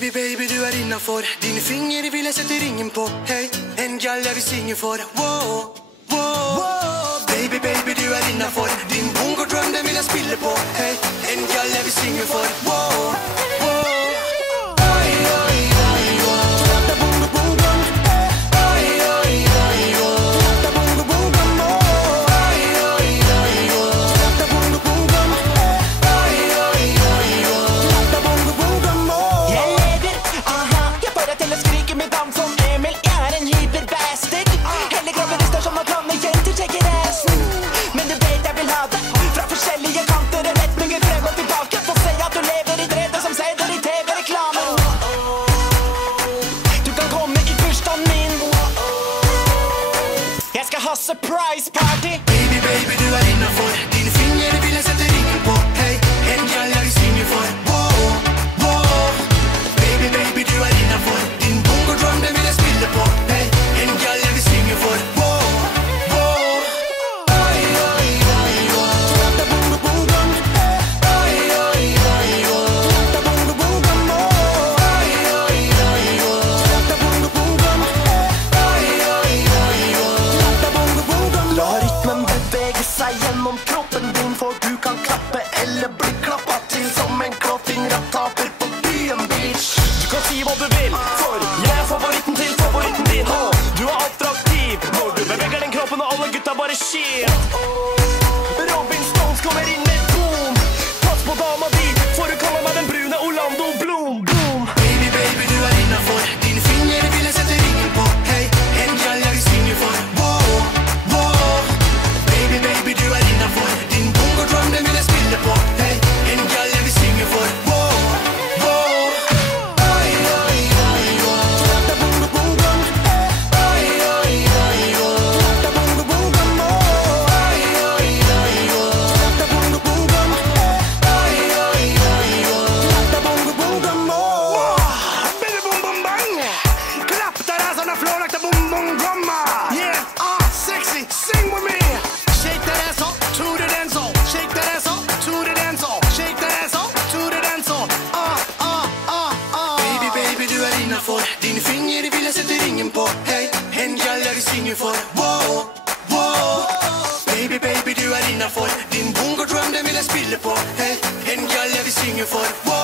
Baby, baby, du innenfor. Dine fingre vil jeg sette ringen på. Hei, en gal jeg vil synge for. Wow, wow. Baby, baby, du innenfor. Din bongo drum, den vil jeg spille på. Hei, en gal jeg vil synge for. Wow, wow. Oi, oi, oi, oi. Klappa bongo, bongo. Oi, oi, oi, oi. Klappa bongo, bongo. Oi, oi, oi, oi. Klappa bongo, bongo. Oi, oi, oi, oi. Klappa bongo, bongo. Jeg lever, aha, jeg får deg til å skrike mitt navn som Emil. Jeg en hyperbastard. Hele kroppen står som å komme jenter sjekker assen. Men du vet jeg vil ha det fra forskjellige kanter og retninger frem og tilbake. Få se at du lever i drevet som seider i TV-reklamen. Du kan komme i bursdagen min. Jeg skal ha surprise party. Baby, baby, du innenfor. Dine fingre vil jeg sette ringen på. Hei, en gal jeg vil synge for. Wow, wow. Baby, baby, du innenfor. Din bongo drum, den vil jeg spille på. Hei, en gal jeg vil synge for. Wow, wow. Oi, oi, oi, oi. Klappa bongo, bongo. Oi, oi, oi, oi. Klappa bongo, bongo. Oi, oi, oi, oi. Klappa bongo, bongo. Oi, oi, oi, oi. Klappa bongo, bongo. La rytmen bevege seg gjennom kroppen din, for du kan klappe eller bli klappa til som en klovfingrataper på byen beach. Du kan si hva du vil, for jeg er favoritten til favoritten din. Du er attraktiv når du beveger den kroppen, og alle gutta bare skjer. Robin Stones kommer inn med boom. Pass på dama di, for du kaller meg den brune Orlando Bloom. Boom. Baby, baby, du innenfor. Dine fingre vil jeg sette ringen på. Hei, en gal jeg vil synge for. Wow, wow. Baby, baby, du innenfor. Din bongo drum, den vil jeg spille på. Hei, en gal jeg vil synge for. Wow, wow. Oi, oi, oi, oi. Klappa bongo, bongo. Oi, oi, oi, oi. Klappa bongo, bongo. Oi, oi, oi, oi. Klappa bongo, bongo. Oi, oi, oi, oi. Klappa bongo, bongo. Baby boom boom bang. Klapp der sånn flow like the boom boom drumma. Yeah, sexy, sing with me. Shake that ass up to the dance hall. Shake that ass up to the dance hall. Shake that ass up to the dance hall. Baby, baby, du innenfor. Dine fingre vil jeg sette ringen på. Hei, en gal jeg vil synge for. Wow, wow. Baby, baby, du innenfor. Din bongo drum, den vil jeg spille på. Hei, en gal jeg vil synge for. Wow.